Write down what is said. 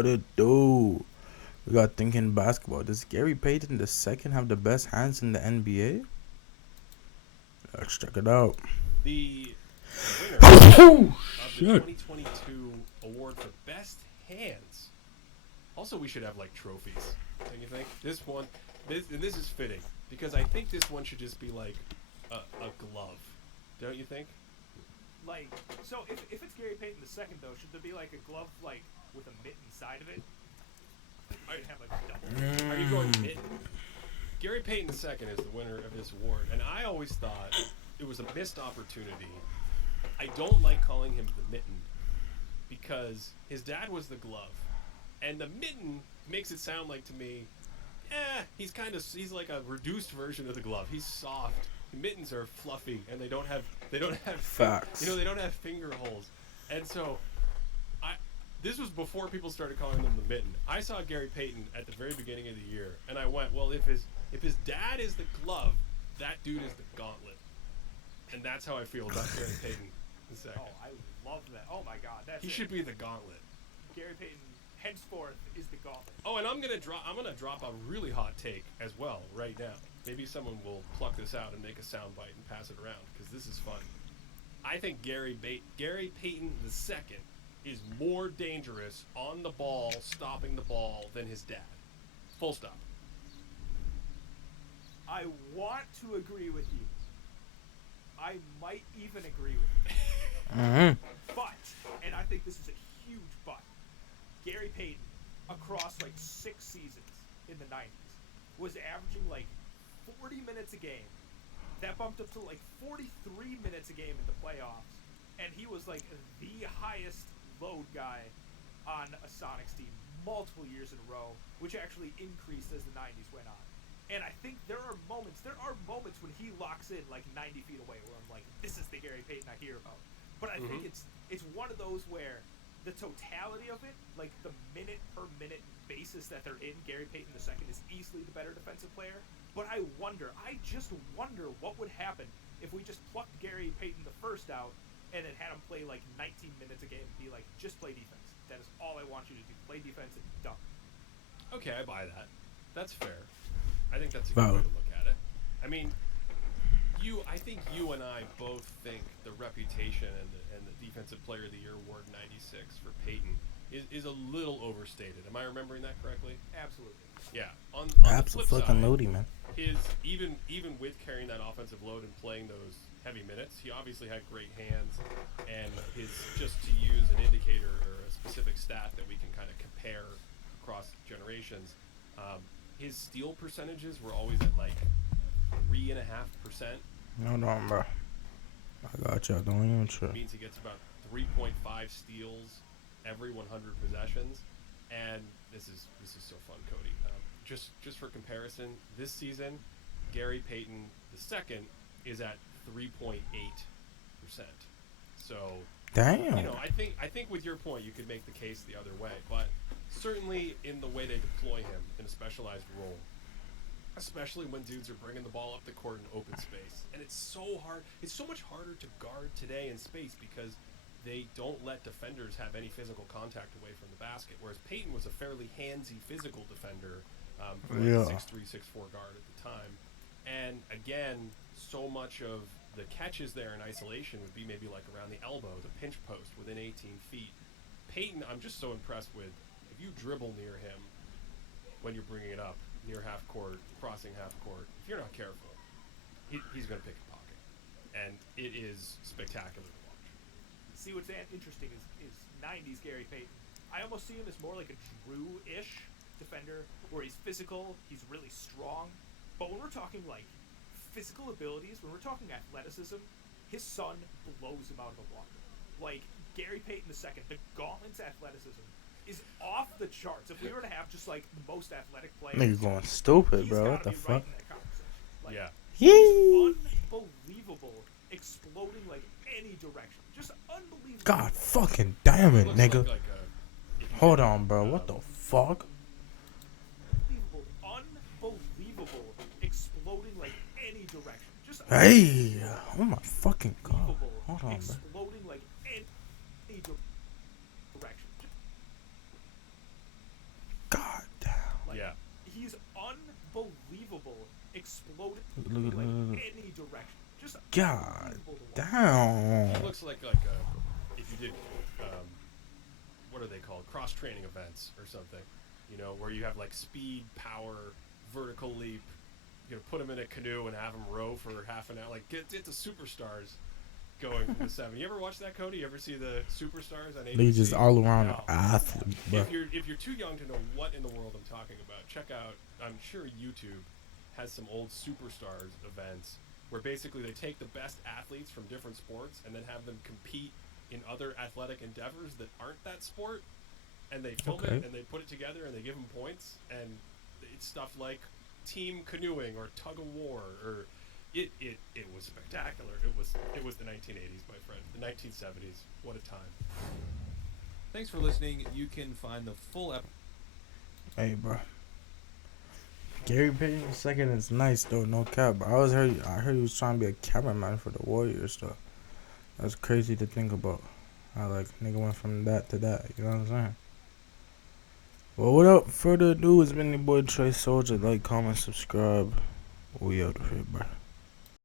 what it do? We got thinking basketball. Does Gary Payton the second have the best hands in the NBA? Let's check it out. The winner of the 2022 award for best hands. Also, we should have like trophies. Don't you think? This is fitting because I think this one should just be like a glove. Don't you think? Like, so if it's Gary Payton the second though, should there be like a glove like with a mitt inside of it? Have like a double. Are you going mitten? Gary Payton II is the winner of this award, and I always thought it was a missed opportunity. I don't like calling him the mitten because his dad was the glove, and the mitten makes it sound like to me, he's like a reduced version of the glove. He's soft. The mittens are fluffy, and they don't have Facts. they don't have finger holes, and so. This was before people started calling them the mitten. I saw Gary Payton at the very beginning of the year, and I went, well, if his dad is the glove, that dude is the gauntlet. And that's how I feel about Gary Payton II. Oh, I love that. Oh my God, He should be the gauntlet. Gary Payton henceforth is the gauntlet. Oh, and I'm gonna drop a really hot take as well right now. Maybe someone will pluck this out and make a soundbite and pass it around because this is fun. I think Gary Payton II is more dangerous on the ball, stopping the ball, than his dad. Full stop. I want to agree with you. I might even agree with you. But, and I think this is a huge but, Gary Payton, across like 6 seasons in the 90s, was averaging like 40 minutes a game. That bumped up to like 43 minutes a game in the playoffs. And he was like the highest load guy on a Sonics team multiple years in a row, which actually increased as the 90s went on. And I think there are moments when he locks in like 90 feet away where I'm like, this is the Gary Payton I hear about. But I think it's one of those where the totality of it, like the minute per minute basis that they're in, Gary Payton II is easily the better defensive player. But I just wonder what would happen if we just plucked Gary Payton the first out and then had him play like 19 minutes a game and be like, just play defense. That is all I want you to do. Play defense and dunk. Okay, I buy that. That's fair. I think that's a good way to look at it. I mean, I think you and I both think the reputation and the Defensive Player of the Year award 96 for Payton is a little overstated. Am I remembering that correctly? Absolutely. Yeah. On the flip side, man. his even with carrying that offensive load and playing those heavy minutes, he obviously had great hands, and just to use an indicator or a specific stat that we can kind of compare across generations, his steal percentages were always at like 3.5%. No, bro. I got you. Don't even trip. It means he gets about 3.5 steals every 100 possessions, and this is so fun, Cody. Just for comparison, this season, Gary Payton II is at 3.8%. So, damn. I think with your point, you could make the case the other way, but certainly in the way they deploy him in a specialized role, especially when dudes are bringing the ball up the court in open space, and it's so hard. It's so much harder to guard today in space because they don't let defenders have any physical contact away from the basket, whereas Payton was a fairly handsy physical defender, for like 6'3", 6'4" guard at the time. And again, so much of the catches there in isolation would be maybe like around the elbow, the pinch post within 18 feet. Payton, I'm just so impressed with, if you dribble near him when you're bringing it up near half court, crossing half court, if you're not careful, he's going to pick a pocket. And it is spectacular to watch. See, what's interesting is 90s Gary Payton. I almost see him as more like a Drew-ish defender, where he's physical, he's really strong. But when we're talking like physical abilities, when we're talking athleticism, his son blows him out of the water. Like Gary Payton II, the Gauntlet's athleticism is off the charts. If we were to have just like the most athletic player, Nigga going stupid, bro. What the fuck? Like, yeah. He's unbelievable, exploding like any direction. Just unbelievable. God fucking damn it, nigga. Like Hold on, bro. What the fuck? Unbelievable, exploding like any direction. Just Hey, oh my fucking god. Hold on, bro. exploding like any direction. unbelievable. Exploded Look at like look. any direction. Just God unbelievable to watch. damn. He looks like if you did what are they called, cross training events or something, you know, where you have like speed, power, vertical leap. You know, put him in a canoe and have him row for half an hour. Like get the superstars going from the 70s. You ever watch that, Cody? You ever see the superstars on ABC? They just all around No. athlete, bro. If you're too young to know what in the world I'm talking about, check out. I'm sure YouTube has some old superstars events where basically they take the best athletes from different sports and then have them compete in other athletic endeavors that aren't that sport, and they film Okay. it and they put it together and they give them points, and it's stuff like team canoeing or tug of war or it was spectacular. It was the 1980s, my friend. The 1970s. What a time. Thanks for listening. You can find the full episode. Hey, bro. Gary Payton II is nice though, no cap. I heard he was trying to be a cameraman for the Warriors though. That's crazy to think about. How like nigga went from that to that. You know what I'm saying? Well, without further ado, it's been your boy Trey Soldier. Like, comment, subscribe. We out of here, bro.